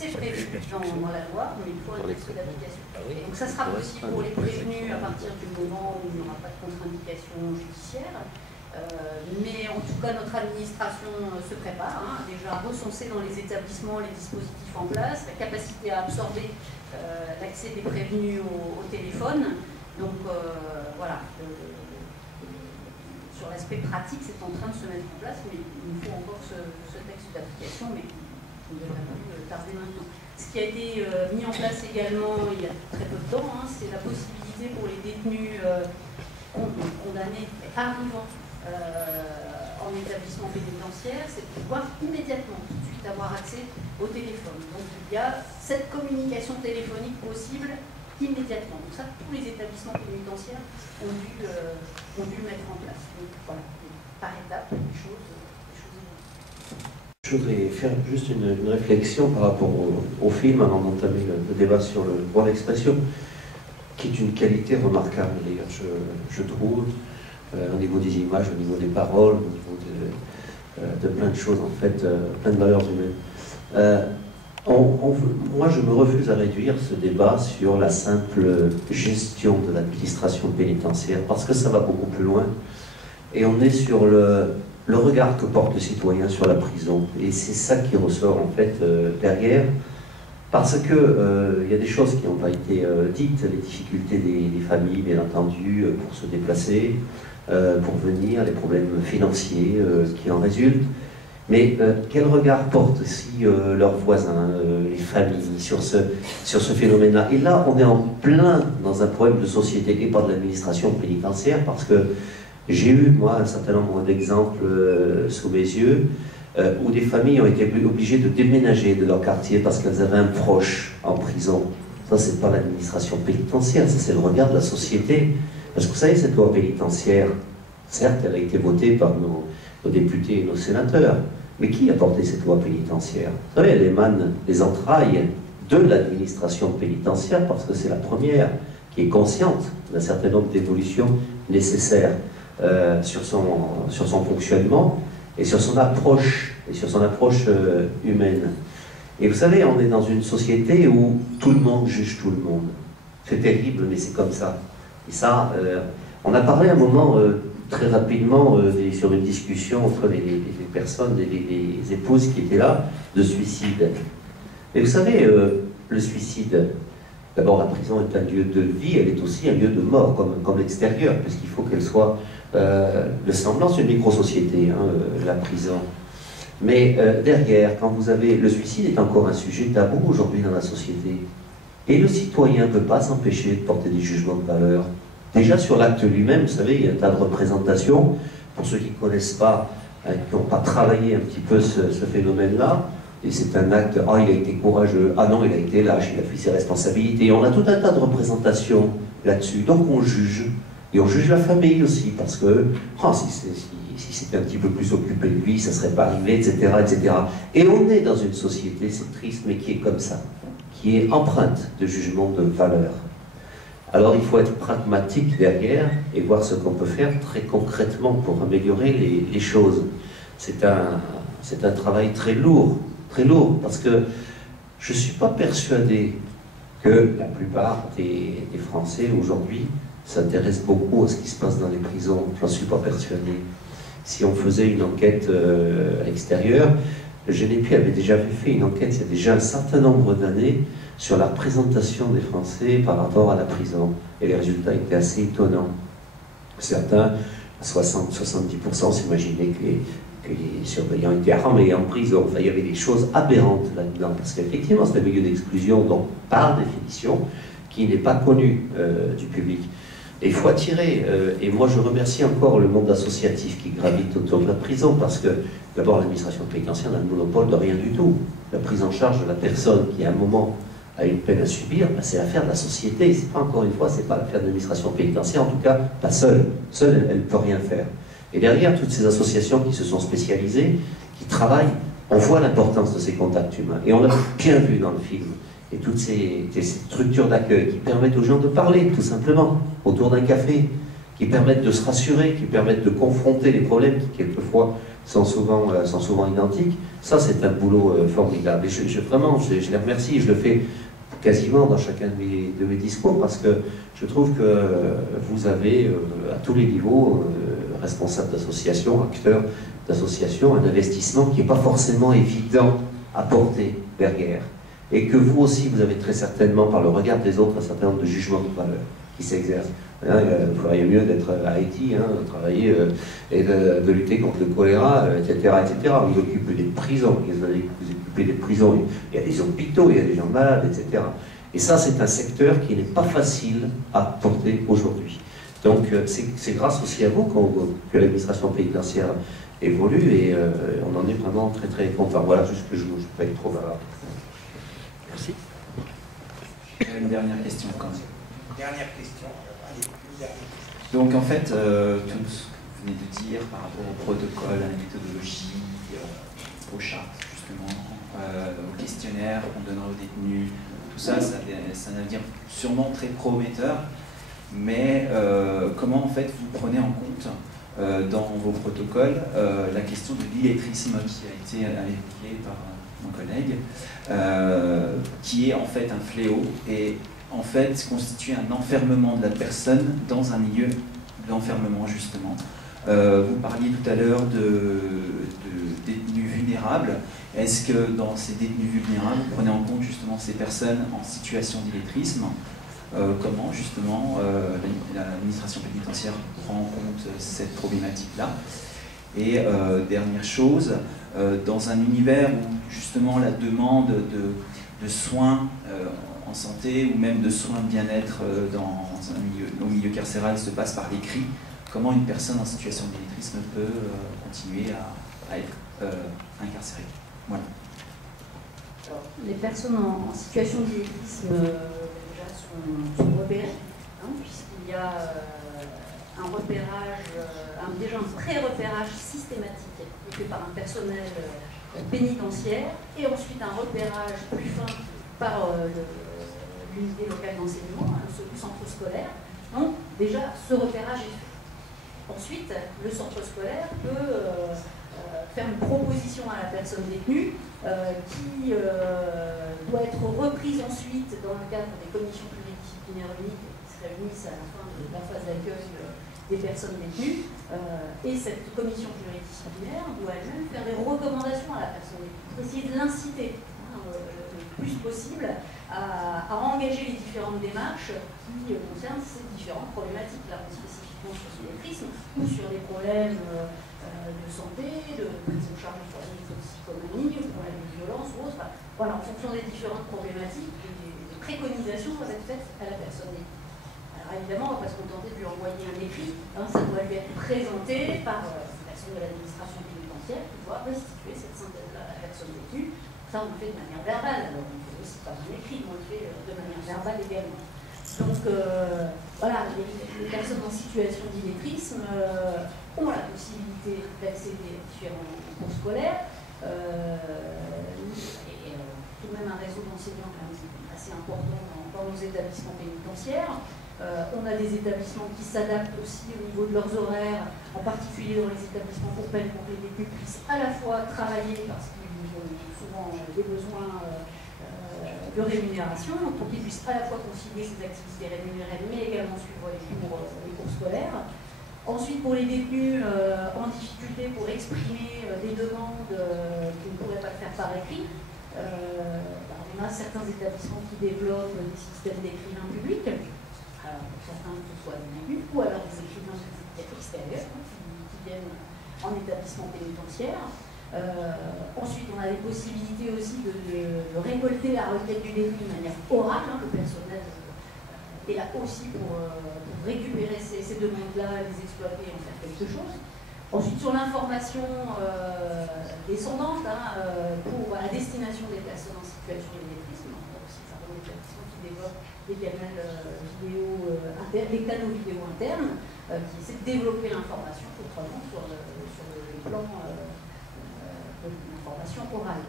c'est prévu dans la loi, mais il faut un texte d'application. Donc ça sera possible pour les prévenus à partir du moment où il n'y aura pas de contre-indication judiciaire. Mais en tout cas, notre administration se prépare déjà à recenser dans les établissements les dispositifs en place, la capacité à absorber l'accès des prévenus au téléphone. Donc voilà, sur l'aspect pratique, c'est en train de se mettre en place, mais il nous faut encore ce texte d'application, mais on ne devrait plus tarder maintenant. Ce qui a été mis en place également il y a très peu de temps, c'est la possibilité pour les détenus condamnés arrivant en établissement pénitentiaire, c'est de pouvoir immédiatement, tout de suite, avoir accès au téléphone. Donc il y a cette communication téléphonique possible immédiatement. Donc ça, tous les établissements pénitentiaires ont dû le mettre en place. Donc voilà, par étapes, les choses Je voudrais faire juste une réflexion par rapport au film avant d'entamer le débat sur le droit d'expression, qui est une qualité remarquable d'ailleurs, je trouve, au niveau des images, au niveau des paroles, au niveau de plein de choses, en fait, plein de valeurs humaines. Moi, je me refuse à réduire ce débat sur la simple gestion de l'administration pénitentiaire, parce que ça va beaucoup plus loin. Et on est sur le regard que porte le citoyen sur la prison. Et c'est ça qui ressort, en fait, derrière. Parce que y a des choses qui n'ont pas été dites, les difficultés des familles, bien entendu, pour se déplacer, pour venir, les problèmes financiers qui en résultent. Mais quel regard portent aussi leurs voisins, les familles, sur ce phénomène-là? Et là, on est en plein dans un problème de société et pas de l'administration pénitentiaire, parce que j'ai eu, moi, un certain nombre d'exemples sous mes yeux, où des familles ont été obligées de déménager de leur quartier parce qu'elles avaient un proche en prison. Ça, c'est pas l'administration pénitentiaire, ça c'est le regard de la société. Parce que vous savez, cette loi pénitentiaire, certes, elle a été votée par nos députés et nos sénateurs, mais qui a porté cette loi pénitentiaire? Vous savez, elle émane des entrailles de l'administration pénitentiaire, parce que c'est la première qui est consciente d'un certain nombre d'évolutions nécessaires sur son fonctionnement et sur son approche, humaine. Et vous savez, on est dans une société où tout le monde juge tout le monde. C'est terrible, mais c'est comme ça. Et ça, on a parlé à un moment très rapidement sur une discussion entre les personnes, les épouses qui étaient là, de suicide. Et vous savez, le suicide, d'abord la prison est un lieu de vie, elle est aussi un lieu de mort, comme l'extérieur, puisqu'il faut qu'elle soit le semblant, c'est une micro-société, la prison. Mais derrière, quand vous avez... Le suicide est encore un sujet tabou aujourd'hui dans la société. Et le citoyen ne peut pas s'empêcher de porter des jugements de valeur. Déjà sur l'acte lui-même, vous savez, il y a un tas de représentations. Pour ceux qui ne connaissent pas, qui n'ont pas travaillé un petit peu ce phénomène-là, et c'est un acte, ah il a été courageux, ah non il a été lâche, il a pris ses responsabilités. Et on a tout un tas de représentations là-dessus. Donc on juge. Et on juge la famille aussi, parce que si c'était un petit peu plus occupé de lui, ça ne serait pas arrivé, etc., etc. Et on est dans une société, c'est triste, mais qui est comme ça, qui est empreinte de jugement de valeur. Alors il faut être pragmatique derrière et voir ce qu'on peut faire très concrètement pour améliorer les choses. C'est un travail très lourd, parce que je ne suis pas persuadé que la plupart des Français aujourd'hui s'intéressent beaucoup à ce qui se passe dans les prisons. J'en suis pas persuadé. Si on faisait une enquête à l'extérieur, le GNEPI avait déjà fait une enquête il y a déjà un certain nombre d'années sur la représentation des Français par rapport à la prison. Et les résultats étaient assez étonnants. Certains, 60-70%, s'imaginaient que les surveillants étaient armés en prison. Enfin, il y avait des choses aberrantes là-dedans. Parce qu'effectivement, c'est un milieu d'exclusion, donc par définition, qui n'est pas connu du public. Et il faut attirer, et moi je remercie encore le monde associatif qui gravite autour de la prison, parce que d'abord l'administration pénitentiaire n'a le monopole de rien du tout. La prise en charge de la personne qui à un moment a une peine à subir, ben, c'est l'affaire de la société, c'est pas encore une fois, c'est pas l'affaire de l'administration pénitentiaire, en tout cas pas seule. Seule, elle ne peut rien faire. Et derrière toutes ces associations qui se sont spécialisées, qui travaillent, on voit l'importance de ces contacts humains. Et on l'a bien vu dans le film. Et toutes ces structures d'accueil qui permettent aux gens de parler, tout simplement, autour d'un café, qui permettent de se rassurer, qui permettent de confronter les problèmes qui quelquefois sont souvent identiques. Ça, c'est un boulot formidable. Et vraiment, je les remercie, je le fais quasiment dans chacun de mes discours, parce que je trouve que vous avez, à tous les niveaux, responsables d'associations, acteurs d'associations, un investissement qui n'est pas forcément évident à porter derrière. Et que vous aussi, vous avez très certainement, par le regard des autres, un certain nombre de jugements de valeur qui s'exercent. Hein, il faudrait mieux d'être à Haïti, hein, de travailler et de lutter contre le choléra, etc., etc. Vous occupez des prisons, vous occupez des prisons, il y a des hôpitaux, il y a des gens malades, etc. Et ça, c'est un secteur qui n'est pas facile à porter aujourd'hui. Donc, c'est grâce aussi à vous que l'administration pénitentiaire évolue, et on en est vraiment très très content. Voilà, juste que je ne vais pas être trop bavard. Merci. Une dernière question quand même. Dernière question. Allez, une dernière. Donc en fait, tout ce que vous venez de dire par rapport au protocole, à la méthodologie, aux chartes justement, aux questionnaires qu'on donnera aux détenus, tout ça, ça a un avenir sûrement très prometteur, mais comment en fait vous prenez en compte dans vos protocoles la question de l'illettrisme qui a été évoquée par mon collègue, qui est en fait un fléau et en fait constitue un enfermement de la personne dans un milieu d'enfermement justement. Vous parliez tout à l'heure de détenus vulnérables. Est-ce que dans ces détenus vulnérables, vous prenez en compte justement ces personnes en situation d'illettrisme? Comment justement l'administration pénitentiaire prend en compte cette problématique-là? Et dernière chose, dans un univers où justement la demande de soins en santé ou même de soins de bien-être au milieu carcéral se passe par l'écrit, comment une personne en situation d'illettrisme peut continuer à être incarcérée? Voilà. Alors, les personnes en situation d'illettrisme déjà sont repérées, hein, puisqu'il y a un repérage, déjà un pré-repérage systématique qui est fait par un personnel pénitentiaire, et ensuite un repérage plus fin par l'unité locale d'enseignement, le centre scolaire. Donc déjà, ce repérage est fait. Ensuite, le centre scolaire peut faire une proposition à la personne détenue qui doit être reprise ensuite dans le cadre des commissions pluridisciplinaires uniques qui se réunissent à la fin de la phase d'accueil des personnes détenues. Et cette commission pluridisciplinaire doit elle-même faire des recommandations à la personne détenue pour essayer de l'inciter le plus possible à engager les différentes démarches qui concernent ces différentes problématiques, là spécifiquement sur l'illettrisme ou sur des problèmes de santé, de prise en charge de toxicomanie, de problèmes de violence ou autre. Enfin, voilà, en fonction des différentes problématiques, des préconisations doivent être faites à la personne détenue. Alors évidemment, on ne va pas se contenter de lui envoyer un écrit, hein, ça doit lui être présenté par une personne de l'administration pénitentiaire qui doit restituer cette synthèse-là à la personne détenue. Ça, on le fait de manière verbale, alors on le fait aussi par un écrit, mais on le fait de manière verbale également. Donc voilà, les personnes en situation d'illettrisme ont la possibilité d'accéder aux différents cours scolaires, et tout de même un réseau d'enseignants quand même assez important dans nos établissements pénitentiaires. On a des établissements qui s'adaptent aussi au niveau de leurs horaires, en particulier dans les établissements pour peine, pour que les détenus puissent à la fois travailler, parce qu'ils ont souvent des besoins de rémunération, pour qu'ils puissent à la fois concilier ces activités rémunérées, mais également suivre les cours scolaires. Ensuite, pour les détenus en difficulté pour exprimer des demandes qu'ils ne pourraient pas faire par écrit, on a certains établissements qui développent des systèmes d'écrivains publics. Alors, pour certains, que ce soit des détenus, ou alors des écrivains extérieurs qui viennent en établissement pénitentiaire. Ensuite, on a les possibilités aussi de récolter la requête du détenu de manière orale. Hein, le personnel est là aussi pour récupérer ces demandes-là, les exploiter et en faire quelque chose. Ensuite, sur l'information descendante à destination des personnes en situation d'illettrisme, c'est un établissement qui développe des canaux vidéo internes, qui essaie de développer l'information autrement sur le plan de l'information orale.